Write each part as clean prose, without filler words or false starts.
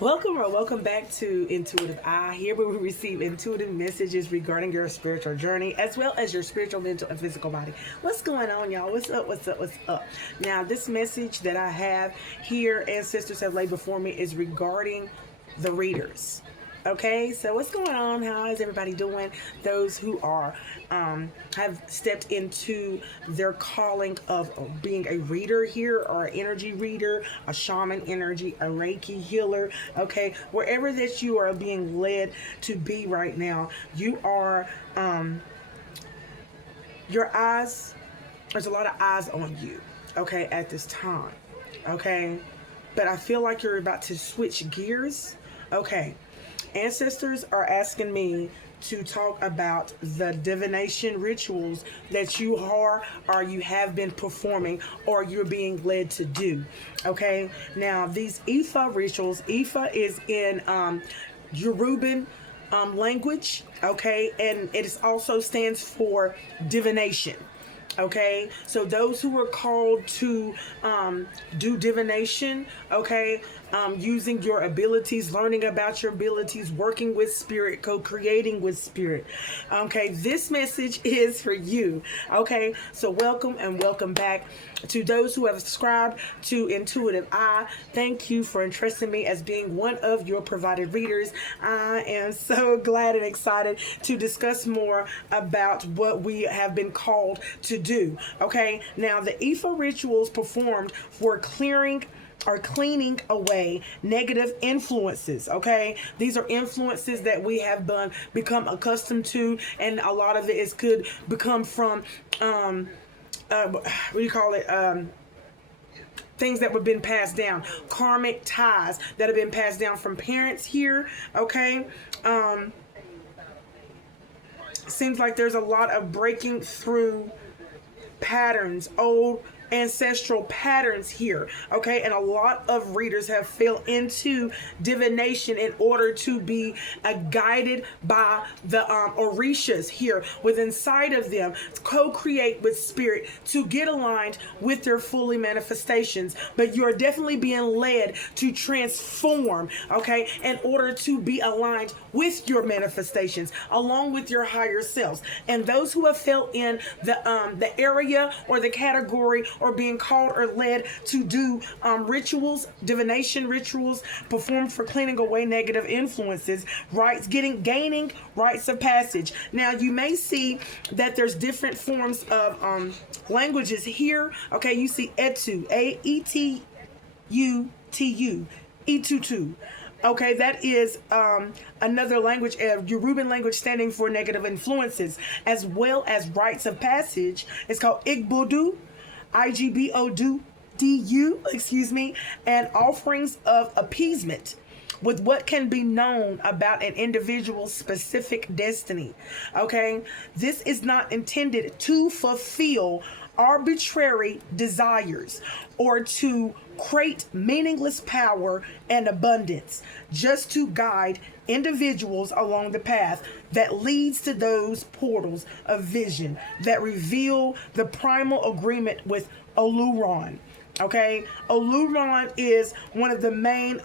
Welcome or welcome back to Intuitive Eye, here where we receive intuitive messages regarding your spiritual journey as well as your spiritual, mental, and physical body. What's going on, y'all? What's up? What's up? What's up? Now, this message that I have here, ancestors have laid before me, is regarding the readers. Okay, so what's going on? How is everybody doing? Those who are have stepped into their calling of being a reader here, or an energy reader, a shaman energy, a Reiki healer. Okay, wherever that you are being led to be right now, you are your eyes. There's a lot of eyes on you. Okay, at this time. Okay, but I feel like you're about to switch gears. Okay, ancestors are asking me to talk about the divination rituals that you are or you have been performing or you're being led to do. Okay, now these Ifa rituals, Ifa is in Yoruban language, okay, and it also stands for divination. Okay, so those who are called to do divination, okay, using your abilities, learning about your abilities, working with spirit, co-creating with spirit. Okay, this message is for you. Okay, so welcome and welcome back. To those who have subscribed to Intuitive Eye, thank you for entrusting me as being one of your provided readers. I am so glad and excited to discuss more about what we have been called to do. Okay, now the Ifa rituals performed for clearing or cleaning away negative influences. Okay, these are influences that we have become accustomed to, and a lot of it could become from what do you call it, things that have been passed down, karmic ties that have been passed down from parents here. Okay, seems like there's a lot of breaking through patterns, old ancestral patterns here. Okay, and a lot of readers have fell into divination in order to be guided by the orishas here within inside of them, co-create with spirit to get aligned with their fully manifestations. But you're definitely being led to transform, okay, in order to be aligned with your manifestations along with your higher selves. And those who have fell in the area or the category or being called or led to do rituals, divination rituals performed for cleaning away negative influences, rights, gaining rites of passage. Now you may see that there's different forms of languages here. Okay, you see Etu, Etutu, Etutu. Okay, that is another language, Yoruban language standing for negative influences, as well as rites of passage. It's called Igbodu, Igbodu, excuse me, and offerings of appeasement with what can be known about an individual's specific destiny. Okay, this is not intended to fulfill arbitrary desires or to create meaningless power and abundance, just to guide individuals along the path that leads to those portals of vision that reveal the primal agreement with Oluron. Okay, Oluron is one of the main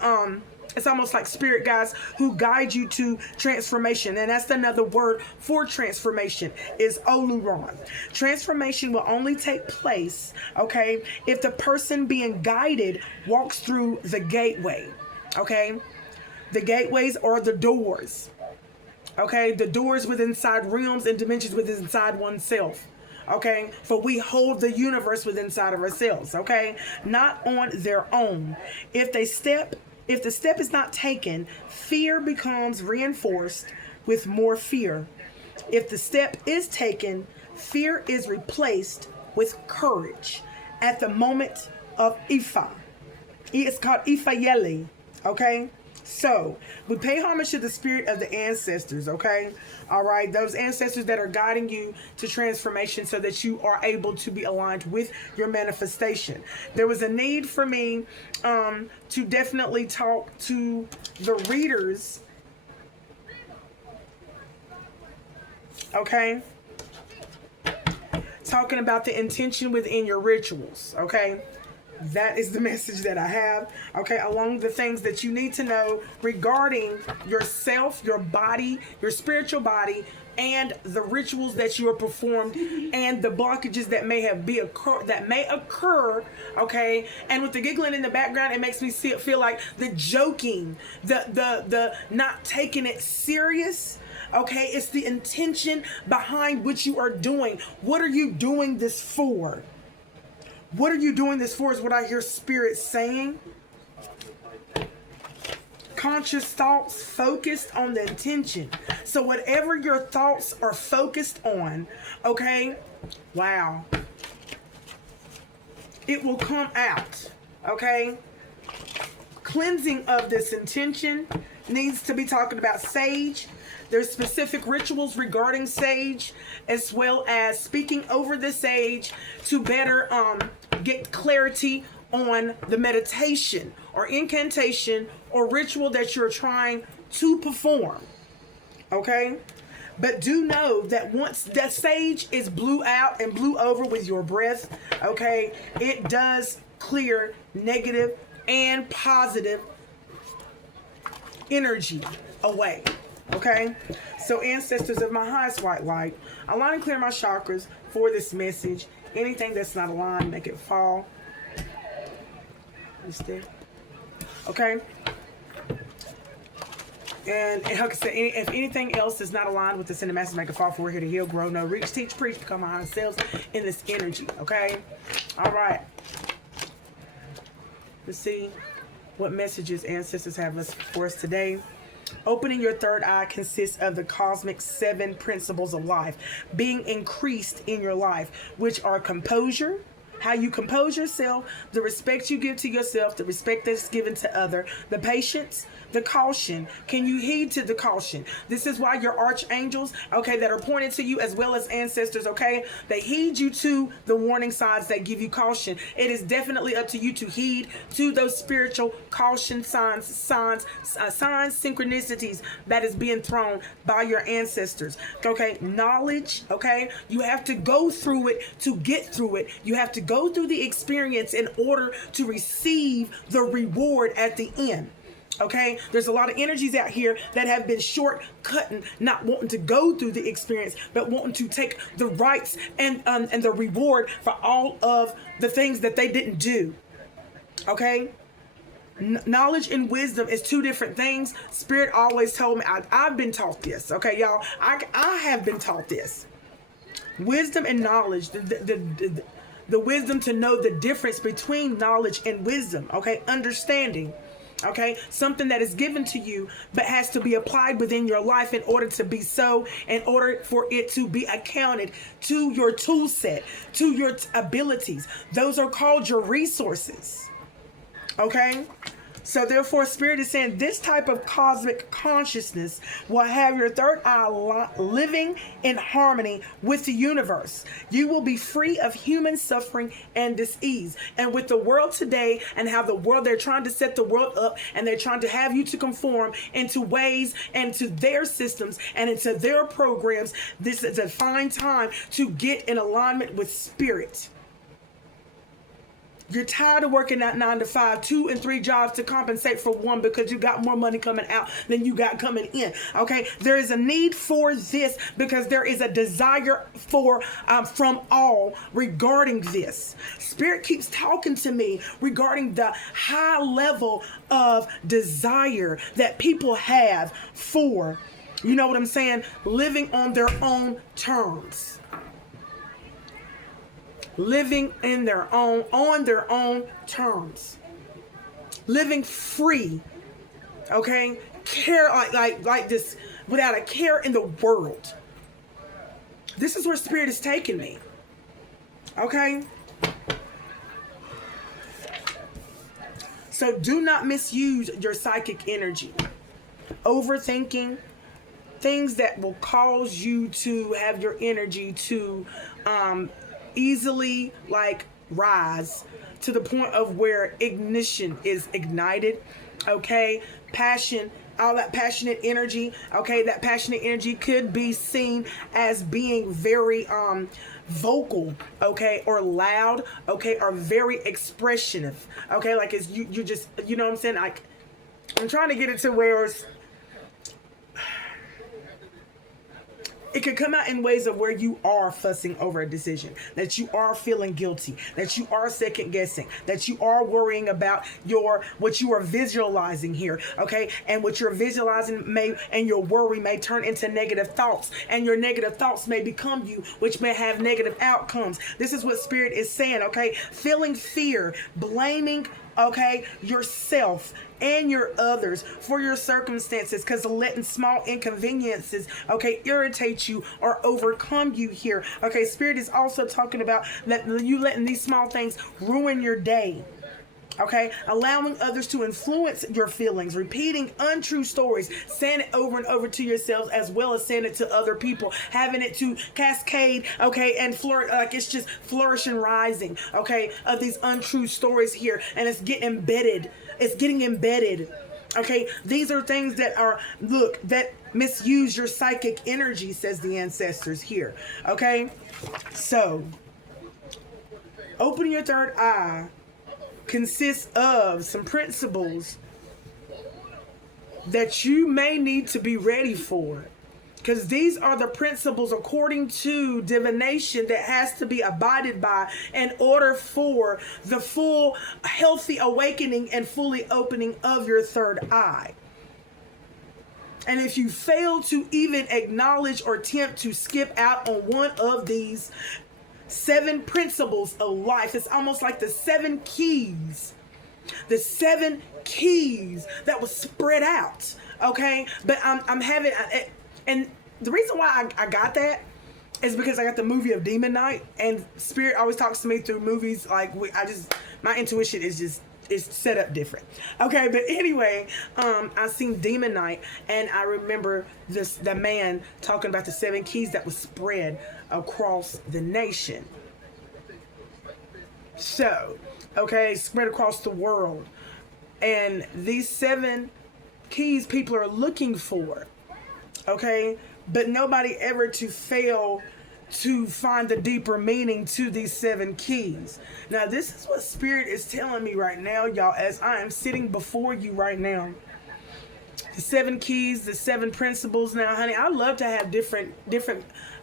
it's almost like spirit guides who guide you to transformation. And that's another word for transformation, is Oluron. Transformation will only take place, okay, if the person being guided walks through the gateway. Okay, the gateways are the doors. Okay, the doors within inside realms and dimensions within inside oneself. Okay, for we hold the universe within inside of ourselves. Okay, not on their own. If the step is not taken, fear becomes reinforced with more fear. If the step is taken, fear is replaced with courage. At the moment of Ifa, it's called Ifayeli. Okay, so we pay homage to the spirit of the ancestors. Okay, all right, those ancestors that are guiding you to transformation so that you are able to be aligned with your manifestation. There was a need for me to definitely talk to the readers. Okay, talking about the intention within your rituals. Okay, that is the message that I have, okay, along the things that you need to know regarding yourself, your body, your spiritual body, and the rituals that you are performed, and the blockages that may occur, okay. And with the giggling in the background, it makes me feel like the joking, the not taking it serious. Okay, it's the intention behind what you are doing. What are you doing this for? What are you doing this for is what I hear Spirit saying. Conscious thoughts focused on the intention. So whatever your thoughts are focused on, okay, wow, it will come out, okay? Cleansing of this intention needs to be talking about sage. There's specific rituals regarding sage, as well as speaking over the sage to better get clarity on the meditation or incantation or ritual that you're trying to perform. Okay? But do know that once that sage is blew out and blew over with your breath, okay, it does clear negative and positive energy away. Okay, so ancestors of my highest white light, align and clear my chakras for this message. Anything that's not aligned, make it fall. Okay. And like I said, if anything else is not aligned with the send message, make it fall. For we're here to heal, grow, know, reach, teach, preach, become our highest selves in this energy. Okay. All right. Let's see what messages ancestors have for us today. Opening your third eye consists of the cosmic 7 principles of life being increased in your life, which are composure, how you compose yourself, the respect you give to yourself, the respect that's given to other, the patience, the caution. Can you heed to the caution? This is why your archangels, okay, that are pointed to you, as well as ancestors, okay, they heed you to the warning signs that give you caution. It is definitely up to you to heed to those spiritual caution signs, synchronicities that is being thrown by your ancestors. Okay, knowledge, okay, you have to go through it to get through it. You have to go through the experience in order to receive the reward at the end. Okay, there's a lot of energies out here that have been shortcutting, not wanting to go through the experience, but wanting to take the rights and the reward for all of the things that they didn't do. Okay, knowledge and wisdom is 2 different things. Spirit always told me, I've been taught this. Okay, y'all, I have been taught this. Wisdom and knowledge, the wisdom to know the difference between knowledge and wisdom. Okay, understanding. Okay, something that is given to you but has to be applied within your life in order to be so, in order for it to be accounted to your tool set, to your abilities. Those are called your resources. Okay, so therefore Spirit is saying this type of cosmic consciousness will have your third eye living in harmony with the universe. You will be free of human suffering and disease. And with the world today and how they're trying to set the world up, and they're trying to have you to conform into ways and to their systems and into their programs, this is a fine time to get in alignment with Spirit. You're tired of working that 9 to 5, 2 and 3 jobs to compensate for one because you got more money coming out than you got coming in. Okay, there is a need for this because there is a desire for from all regarding this. Spirit keeps talking to me regarding the high level of desire that people have for, you know what I'm saying, living on their own terms. Living on their own terms, living free, okay, care like this, without a care in the world. This is where Spirit is taking me, okay. So do not misuse your psychic energy. Overthinking, things that will cause you to have your energy to easily rise to the point of where ignition is ignited. Okay, passion, all that passionate energy. Okay, that passionate energy could be seen as being very vocal, okay, or loud, okay, or very expressive, okay, like it's you just, you know what I'm saying, like I'm trying to get it to where it could come out in ways of where you are fussing over a decision, that you are feeling guilty, that you are second guessing, that you are worrying about what you are visualizing here, okay? And what you're visualizing and your worry may turn into negative thoughts, and your negative thoughts may become you, which may have negative outcomes. This is what Spirit is saying, okay? Feeling fear, blaming, okay, yourself and your others for your circumstances, because letting small inconveniences, okay, irritate you or overcome you here. Okay, Spirit is also talking about that you letting these small things ruin your day. Okay, allowing others to influence your feelings, repeating untrue stories, saying it over and over to yourselves as well as saying it to other people, having it to cascade, okay, and like it's just flourish and rising, okay, of these untrue stories here, and it's getting embedded. It's getting embedded. Okay, these are things that misuse your psychic energy, says the ancestors here. Okay, so opening your third eye consists of some principles that you may need to be ready for, because these are the principles according to divination that has to be abided by in order for the full healthy awakening and fully opening of your third eye. And if you fail to even acknowledge or attempt to skip out on one of these 7 principles of life, it's almost like the 7 keys. The 7 keys that was spread out, okay? But I'm having, and the reason why I got that is because I got the movie of Demon Knight, and Spirit always talks to me through movies. Like my intuition is set up different. Okay, but anyway, I seen Demon Knight, and I remember the man talking about the 7 keys that was spread across the nation. So, okay, spread across the world. And these 7 keys people are looking for, okay? But nobody ever to fail to find the deeper meaning to these 7 keys. Now, this is what Spirit is telling me right now, y'all, as I am sitting before you right now. The 7 keys, the 7 principles. Now, honey, I love to have different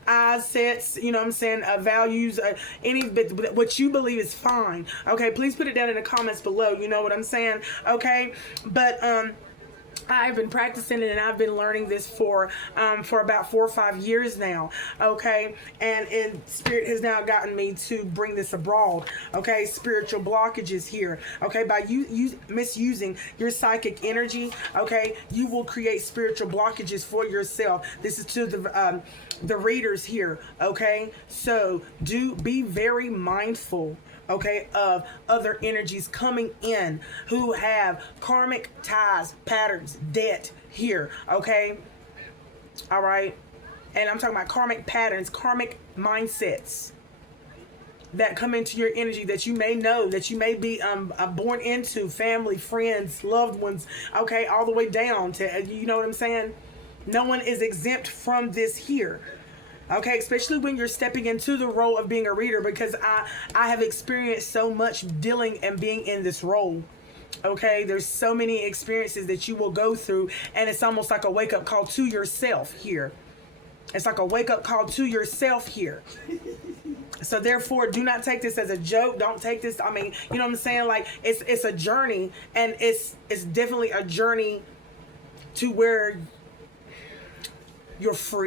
eye sets, you know what I'm saying, values, but what you believe is fine. Okay, please put it down in the comments below, you know what I'm saying, okay? But I've been practicing it, and I've been learning this for about 4 or 5 years now, okay? And Spirit has now gotten me to bring this abroad, okay? Spiritual blockages here, okay? By you misusing your psychic energy, okay, you will create spiritual blockages for yourself. This is to the readers here, okay? So be very mindful, okay, of other energies coming in who have karmic ties, patterns, debt here, okay? All right? And I'm talking about karmic patterns, karmic mindsets that come into your energy that you may know, that you may be born into, family, friends, loved ones, okay, all the way down to, you know what I'm saying? No one is exempt from this here. Okay, especially when you're stepping into the role of being a reader, because I have experienced so much dealing and being in this role. Okay, there's so many experiences that you will go through, and it's almost like a wake-up call to yourself here. It's like a wake-up call to yourself here. So therefore, do not take this as a joke. Don't take this, I mean, you know what I'm saying? Like, it's a journey, and it's definitely a journey to where you're free.